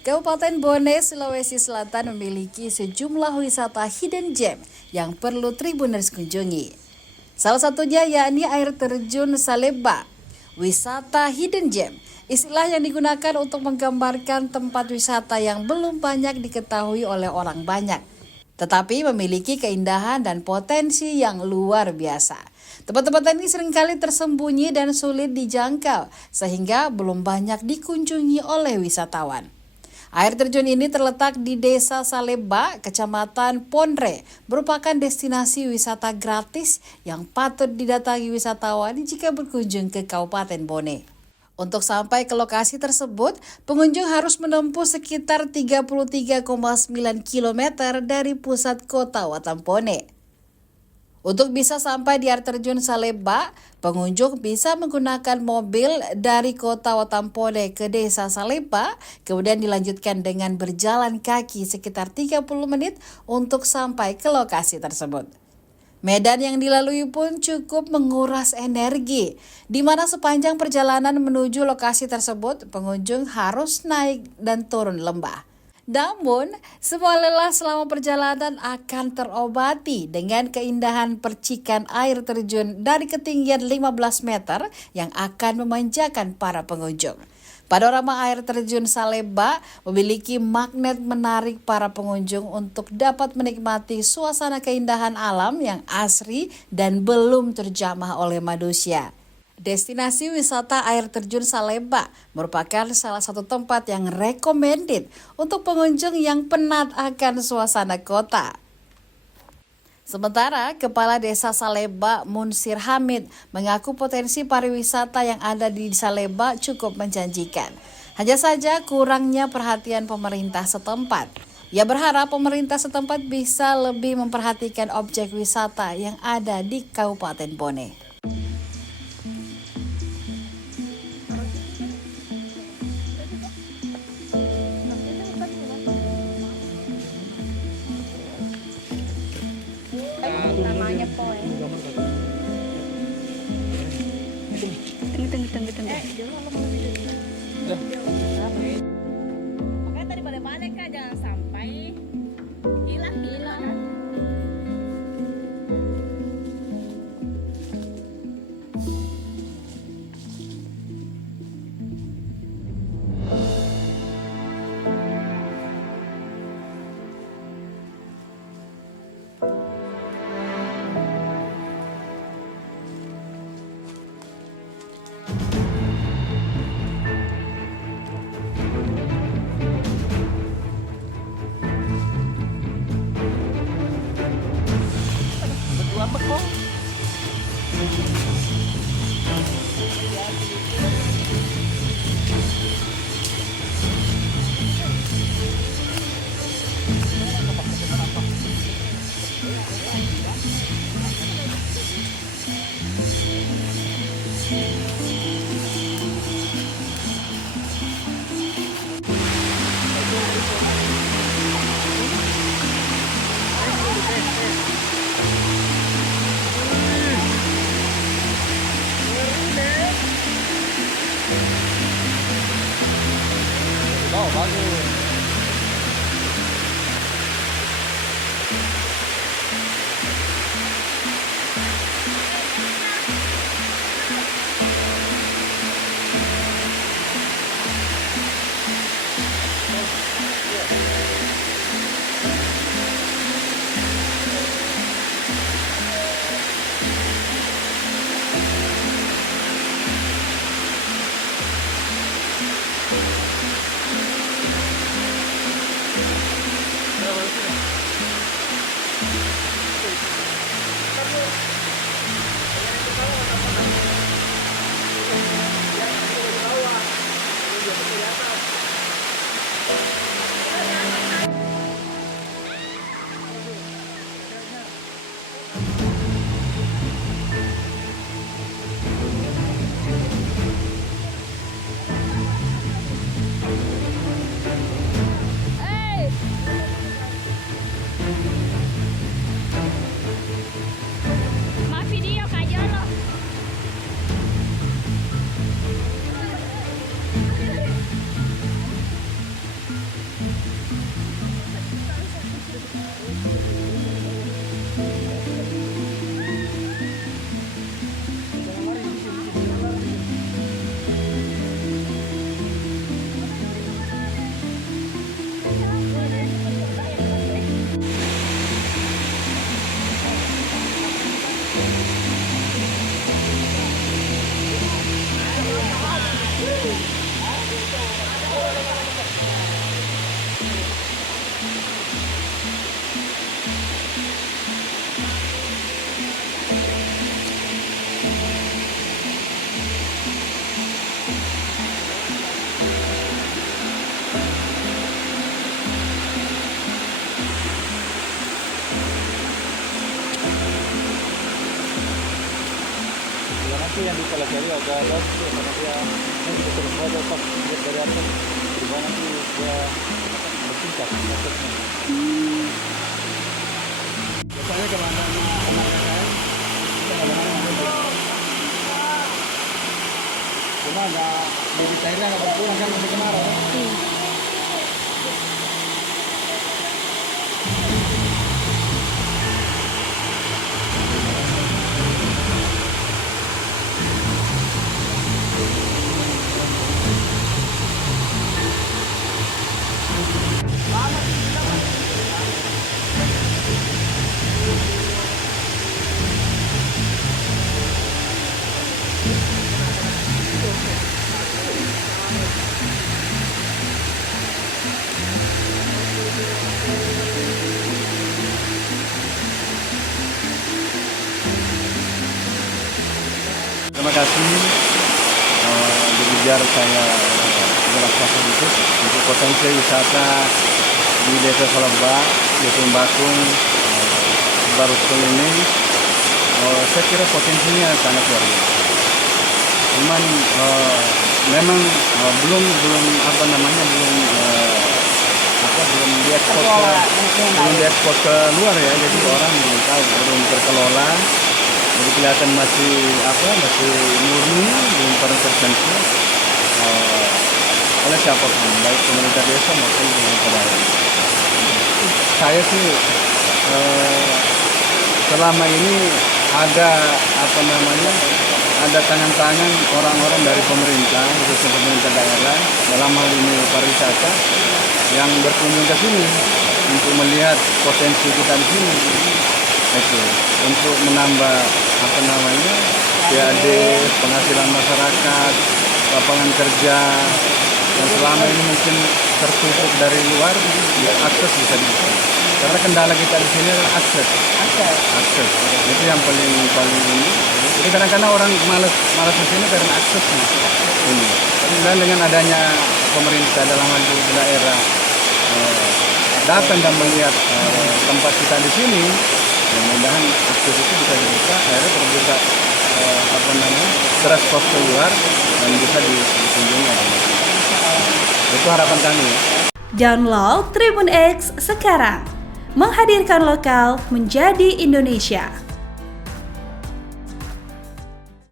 Kabupaten Bone, Sulawesi Selatan memiliki sejumlah wisata hidden gem yang perlu Tribuners kunjungi. Salah satunya yakni air terjun Saleba. Wisata hidden gem, istilah yang digunakan untuk menggambarkan tempat wisata yang belum banyak diketahui oleh orang banyak, tetapi memiliki keindahan dan potensi yang luar biasa. Tempat-tempat ini seringkali tersembunyi dan sulit dijangkau, sehingga belum banyak dikunjungi oleh wisatawan. Air terjun ini terletak di Desa Saleba, Kecamatan Ponre, merupakan destinasi wisata gratis yang patut didatangi wisatawan jika berkunjung ke Kabupaten Bone. Untuk sampai ke lokasi tersebut, pengunjung harus menempuh sekitar 33,9 km dari pusat kota Watampone. Untuk bisa sampai di air terjun Saleba, pengunjung bisa menggunakan mobil dari kota Watampone ke desa Saleba, kemudian dilanjutkan dengan berjalan kaki sekitar 30 menit untuk sampai ke lokasi tersebut. Medan yang dilalui pun cukup menguras energi, di mana sepanjang perjalanan menuju lokasi tersebut, pengunjung harus naik dan turun lembah. Namun, semua lelah selama perjalanan akan terobati dengan keindahan percikan air terjun dari ketinggian 15 meter yang akan memanjakan para pengunjung. Panorama air terjun Saleba memiliki magnet menarik para pengunjung untuk dapat menikmati suasana keindahan alam yang asri dan belum terjamah oleh manusia. Destinasi wisata air terjun Saleba merupakan salah satu tempat yang recommended untuk pengunjung yang penat akan suasana kota. Sementara Kepala Desa Saleba Munsir Hamid mengaku potensi pariwisata yang ada di Saleba cukup menjanjikan. Hanya saja kurangnya perhatian pemerintah setempat. Ia berharap pemerintah setempat bisa lebih memperhatikan objek wisata yang ada di Kabupaten Bone. Namanya poin. Tunggu. Makanya tadi balik-balik Kak, jangan sampai hilang. Oh, bagus. nanti yang dipelajari agak ada karena dia nanti kita terus foto pas lihat dari atas juga nanti dia bertingkat maksudnya. Biasanya kalau ada anak-anak kan kita kadang-kadang cuma nggak bibit airnya nggak berkurang kan masih kemarau. Terima kasih Dibijar saya jelaskan itu untuk potensi wisata di Desa Saleba, Desa Bakung, Barutun ini. Saya kira potensinya sangat luar biasa. Cuman memang belum diekspor ke luar ya, jadi orang belum tahu, belum terkelola. Jadi kelihatan masih murni, belum pernah tersentuh oleh siapapun, baik pemerintah desa maupun pemerintah daerah. Saya sih selama ini ada tangan-tangan orang-orang dari pemerintah, khususnya pemerintah daerah, dalam hal ini pariwisata, yang berkunjung ke sini untuk melihat potensi kita di sini. Itu untuk menambah PAD, penghasilan masyarakat, lapangan kerja yang selama ini mungkin tertutup dari luar, ya akses bisa dibuka. Karena kendala kita di sini adalah akses. Itu yang paling ini. Jadi kadang-kadang orang malas di sini karena aksesnya ini. Dan dengan adanya pemerintah dalam hal itu daerah datang dan melihat tempat kita di sini, mudah-mudahan akses itu bisa dibuka, akhirnya terbuka transport keluar dan bisa dikunjungi. Itu harapan kami. Download Tribun X sekarang, menghadirkan lokal menjadi Indonesia.